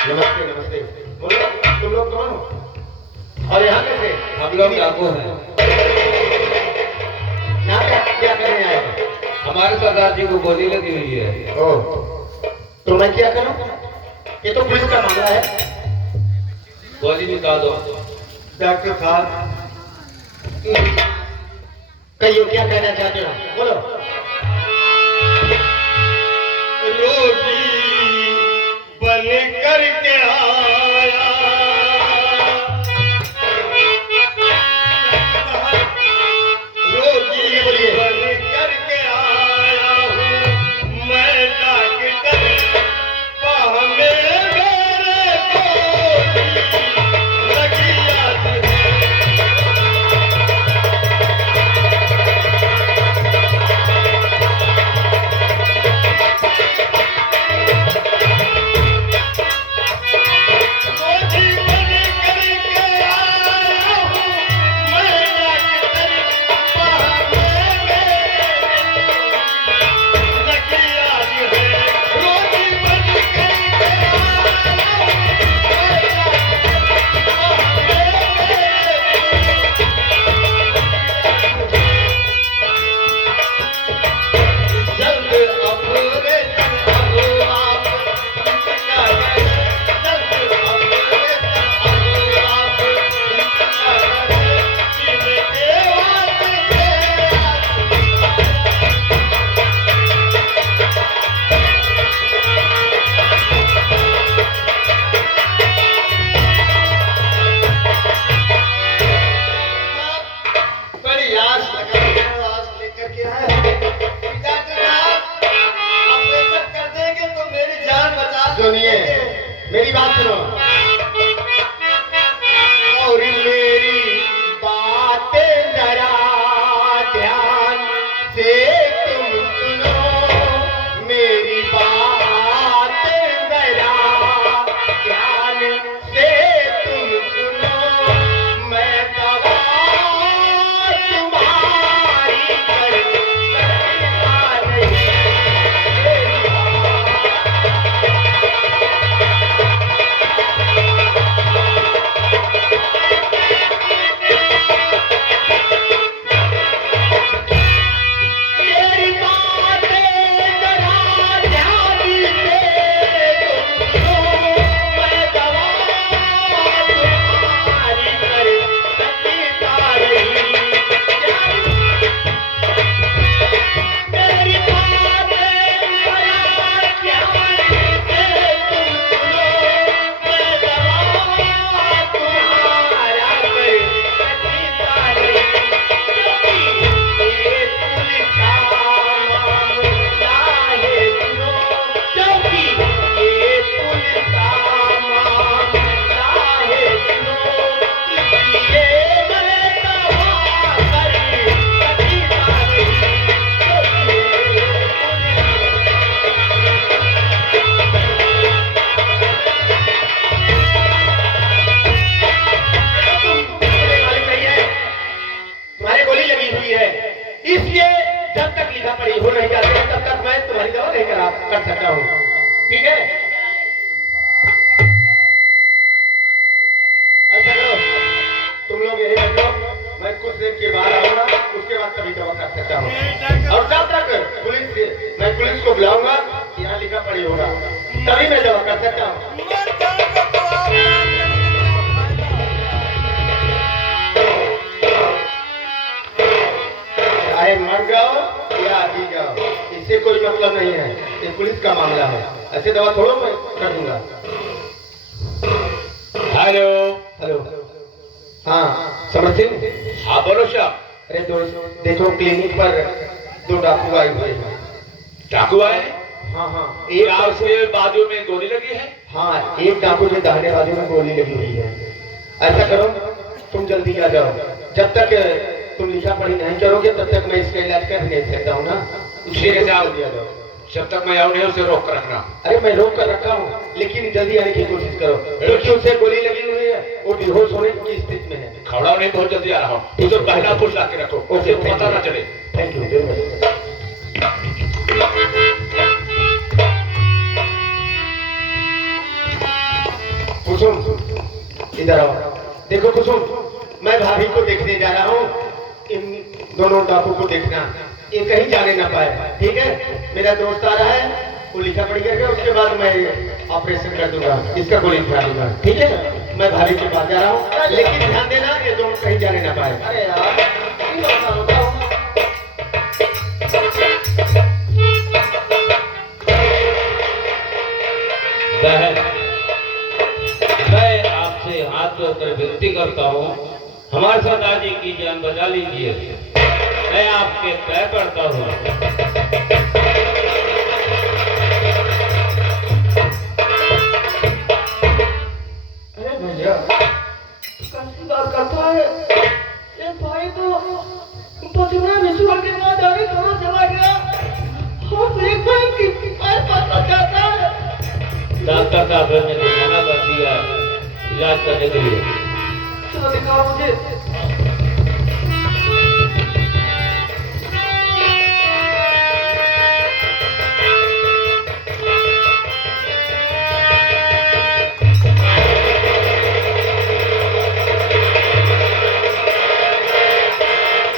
नमस्ते नमस्ते। बोलो तुम लोग कौन हो और यहाँ कैसे? हम लोग डाकू हैं। यहाँ क्या करने आए हो? हमारे सरदार जी को गोली लगी हुई है। ओह, तो मैं क्या करूं? ये तो पुलिस का मामला है। गोली निकाल दो। डॉक्टर साहब कहिए क्या कहना चाहते हो? बोलो। रोगी बन करके आया, रोगी बन करके आया हूँ मैं डॉक्टर, बाह में मेरे गोली लगी आती है। सुनिए मेरी बात सुनो और मेरी बातें जरा ध्यान से तुम सुनो, मेरी बातें जरा ध्यान से तुम सुनो, मैं दवा तुम्हारी कर सकता नहीं। इसलिए जब तक लिखा पढ़ी हो नहीं जाती है तब तक मैं तुम्हारी दवा नहीं कर सकता हूँ, ठीक है? अच्छा करो, तुम लोग यही बैठो, मैं कुछ देर के बाद आऊंगा, उसके बाद तभी दवा कर सकता हूँ। और तब तक मैं पुलिस को बुलाऊंगा, यहाँ लिखा पढ़ी होगा, तभी मैं दवा कर सकता हूँ। चाहे मर जाओ या जी जाओ, इससे कोई मतलब नहीं है, ये पुलिस का मामला है। ऐसे दवा थोड़ा मैं कर दूंगा। हेलो हेलो, हाँ समर सिंह। हाँ बोलो साहब। अरे देखो क्लिनिक पर 2 डाकू आए हुए हैं। डाकू आए हैं? हाँ हाँ, एक उसके बाजू में गोली लगी है। हाँ एक डाकू के दाहिने बाजू में गोली लगी हुई है। ऐसा करो तुम जल्दी आ जाओ, जब तक तुम लिखा पढ़ी नहीं करोगे तब तक मैं इसका इलाज कर नहीं सकता हूँ ना। ठीक है साहब, जल्दी आ जाओ। जब तक मैं आऊँ नहीं उसे रोक कर रखना। अरे मैं रोक कर रखा हूँ, लेकिन जल्दी आने की कोशिश करो, क्योंकि उसे गोली लगी हुई है, वो बेहोश होने की स्थिति में है। खबड़ा नहीं, बहुत जल्दी आ रहा हूँ। उसे पहला फुल ला के रखो, उसे पता ना चले। Thank you. कुसुम इधर आओ। देखो कुसुम, मैं भाभी को देखने जा रहा हूँ, इन दोनों डाकू को देखना, ये कहीं जाने ना पाए, ठीक है? मेरा दोस्त आ रहा है, वो लिखा पढ़ी करके उसके बाद मैं ऑपरेशन कर दूंगा, इसका गोली खिला दूंगा, ठीक है? मैं भाभी के पास जा रहा हूँ, लेकिन ध्यान देना ये दोनों कहीं जाने ना पाए। अरे यार ये बता बताओ। बहन, मैं आपसे हाथ जोड़कर विनती करता हूँ, हमारे सरदार की जान बचा लीजिए। मैं आपके पैर पड़ता हूँ। अरे भैया कैसी बात करता है ये भाई, तो पचुना बिछुआ के बाद जाने कहाँ चला गया। हम एक भाई की पैर पड़ना चाहता है। डॉक्टर साहब ने तो मना कर दिया इलाज करने के लिए। चलो दिखाओ मुझे।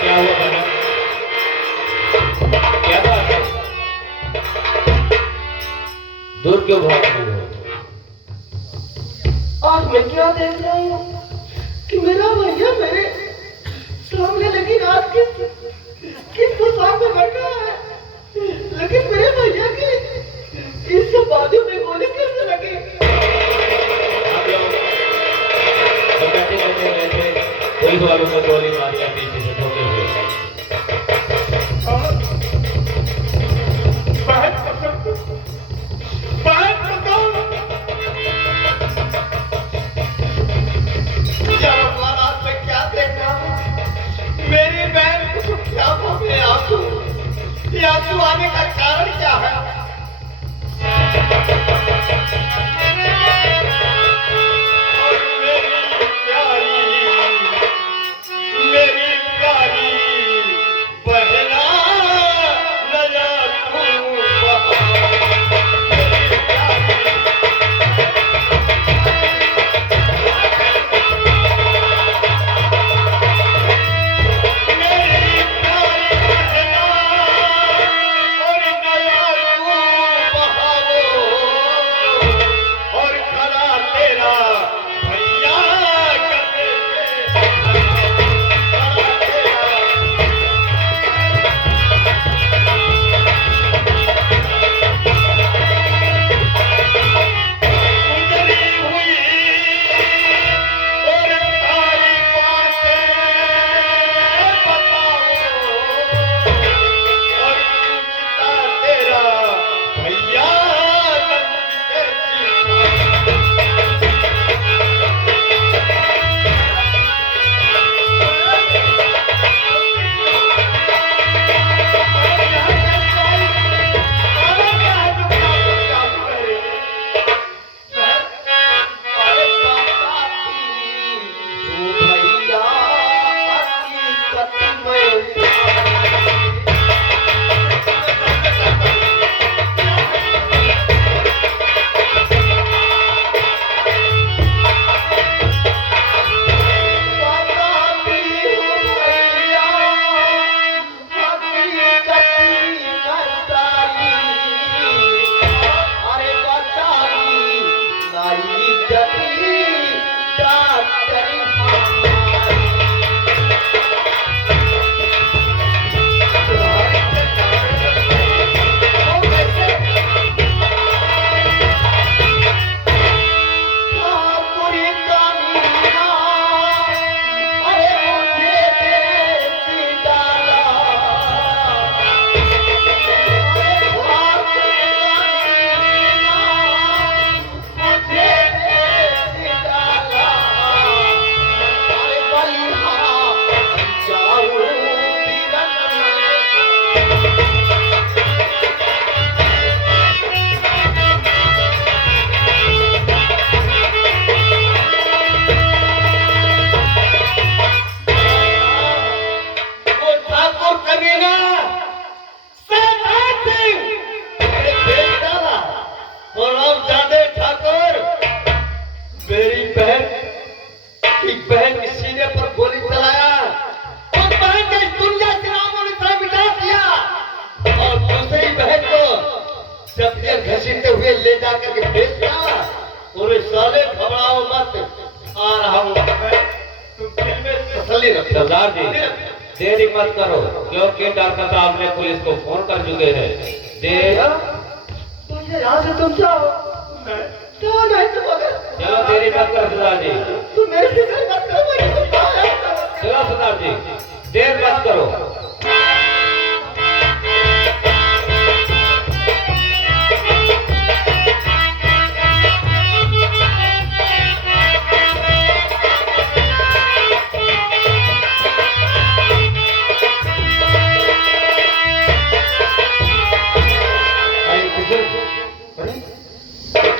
क्या हुआ बहन? क्या बात है? दूर क्यों भाग रही हो? आज मैं क्या देख रहा हूँ कि मेरा भैया मेरे सामने, लेकिन आज किस पोशाक में बैठा है, लेकिन मेरे भैया की इस बाजू में गोली कैसे लगी। आप लोग तो बैठे पुलिस वालों ने गोली मारी है पीछे से ठोके हुए। मेरी बहन को क्या बोले आंसू, ये आंसू आने का कारण क्या है? और मेरी प्यारी, मेरी क्या पूरे साले घबराओ मत, आ रहा हूँ। तुम दिल में तसल्ली रखो। सरदार जी देरी मत करो, क्योंकि डॉक्टर साहब ने पुलिस को फोन कर चुके हैं। देर मुझे यहाँ से तुम जाओ, तो नहीं तो मगर चलो देरी मत करो सरदार जी, तुम मेरे फिक्र मत करो, मुझे तुम जाओ। चलो सरदार जी देर मत करो।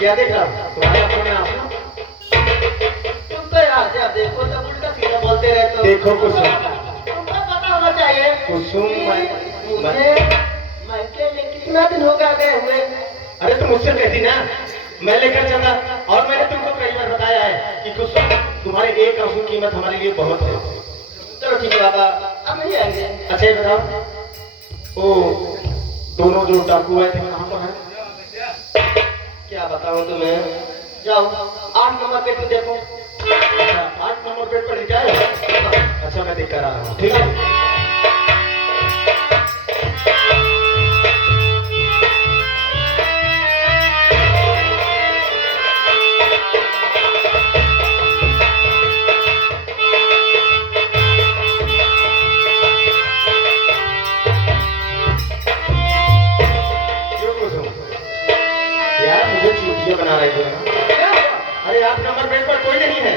क्या देख रहा हूँ तुम्हारे आंखों में आंसू? तुम तो यार जब देखो तो उल्टा सीधा बोलते रहते हो। देखो कुसुम, तुमको पता होना चाहिए कुसुम मैं कितना दिन हो गया गए हुए। अरे तुम मुझसे कहती ना, मैं लेकर चला। और मैंने तुमको कई बार बताया है कि कुसुम तुम्हारे एक आंसू की कीमत हमारे लिए बहुत है। चलो ठीक है बाबा, अब नहीं आएंगे। अच्छा ये बताओ, वो दोनों जो डाकू आए थे कहाँ पर है? क्या बताऊं तुम्हें, जाओ 8 नंबर पेट पे देखो। अच्छा 8 नंबर बेड पर लेके आए? अच्छा मैं देख कर आ रहा हूँ, ठीक है। क्यों कुसुम? यार मुझे चूतिया बना रही हो ना? क्या हुआ? अरे 8 नंबर बेड पर कोई नहीं है।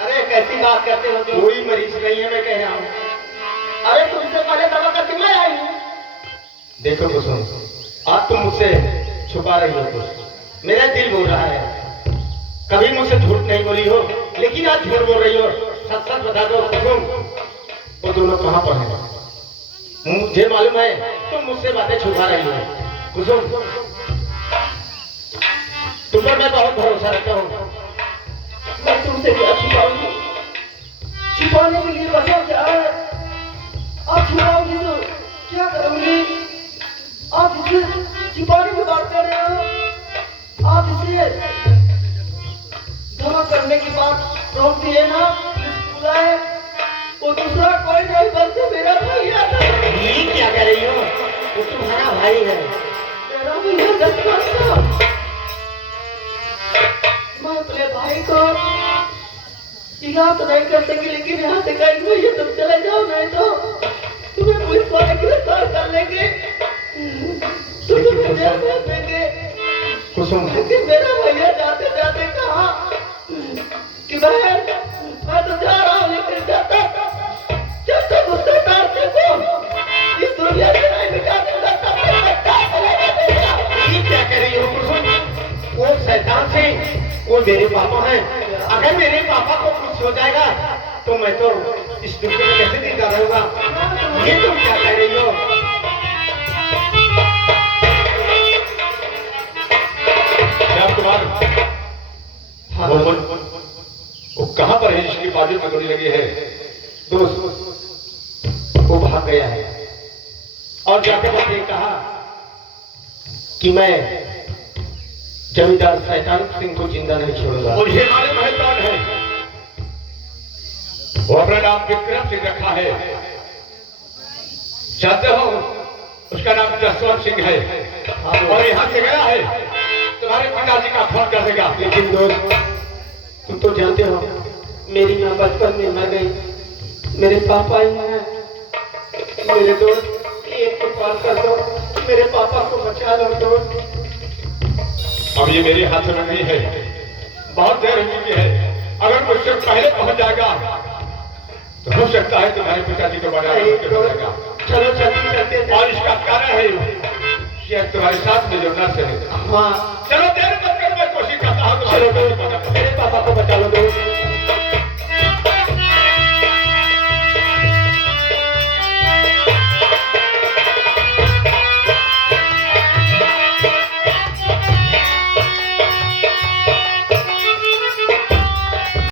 अरे कैसी बात करते हो तुम? कोई मरीज नहीं है, मैं कह रहा हूँ। अरे तुमसे पहले दवा करके मैं आई हूँ। देखो कुसुम, आज तुम मुझसे छुपा रही हो कुछ। मेरा दिल बोल रहा है, कभी मुझसे झूठ नहीं बोली हो, लेकिन आज झूठ बोल रही हो। सच सच बता दो कुसुम, वो दोनों कहाँ पर हैं? मुझे मालूम है तुम मुझसे बातें छुपा रही हो। कुसुम, तुम पर मैं बहुत भरोसा रखता हूँ। मैं तुमसे क्या छुपाऊंगी? छुपाने के लिए बताओ क्या है? आप छुपाओगी तो क्या करोगी? आप इसे छुपाने की बात कर रहे हो? आप इसे धमा करने की बात रोक दिए ना, बुलाए। वो दूसरा कोई नहीं बल्कि मेरा भैया था। ये क्या कर रही हो? वो तुम्हारा भाई है। मेरा भैया दशरथ था। मैं अपने भाई को यहाँ तो नहीं कर सकी, लेकिन यहाँ से कहीं भैया तुम चले जाओ, नहीं तो तुम्हें पुलिस वाले गिरफ्तार कर लेंगे, तो तुम्हें जेल भेज देंगे। कुसुम, लेकिन मेरा भैया जाते जाते कहा कि बहन मैं तो जा रहा हूँ, लेकिन जब तक उससे तारते को इस दुनिया से नहीं मिटा सकता, तब तक ये क्या कर रही हो कुसुम? वो शैतान से, वो मेरे पापा हैं। अगर मेरे पापा को कुछ हो जाएगा तो मैं तो इस दुनिया में कैसे जिंदा रहूंगा? ये तुम क्या कह रही हो? क्या तुम्हारा हाँ वो कहाँ पर है जिसकी बाजू में गोली लगी है? दोस्त, वो भाग गया है और जाते वक्त ये कहा कि मैं जमींदार शैतान सिंह को जिंदा नहीं छोड़ूंगा। मुझे मालूम है कौन है। वो अपना नाम विक्रम सिंह रखा है, जानते हो उसका नाम जसवंत सिंह है, और यहाँ से गया है तुम्हारे पिताजी का फोन कर देगा। लेकिन दोस्त, तुम तो जानते हो मेरी माँ बचपन में मर गई, मेरे पापा ही हैं। मेरे दोस्त एक को कॉल कर दो, मेरे पापा को बचा लो दोस्त। अब ये मेरे हाथ में नहीं है, बहुत देर हो चुकी है। अगर मुझसे पहले पहुंच जाएगा तो हो सकता है तुम्हारे पिताजी को बड़ा हो जाएगा। चलो चलते चलते। और इसका कारण है कि तुम्हारे साथ में जो नर्स है। हाँ चलो देर मत करो, मैं कोशिश करता हूँ। चलो दोस्त, मेरे पापा को बचा लो दोस्त।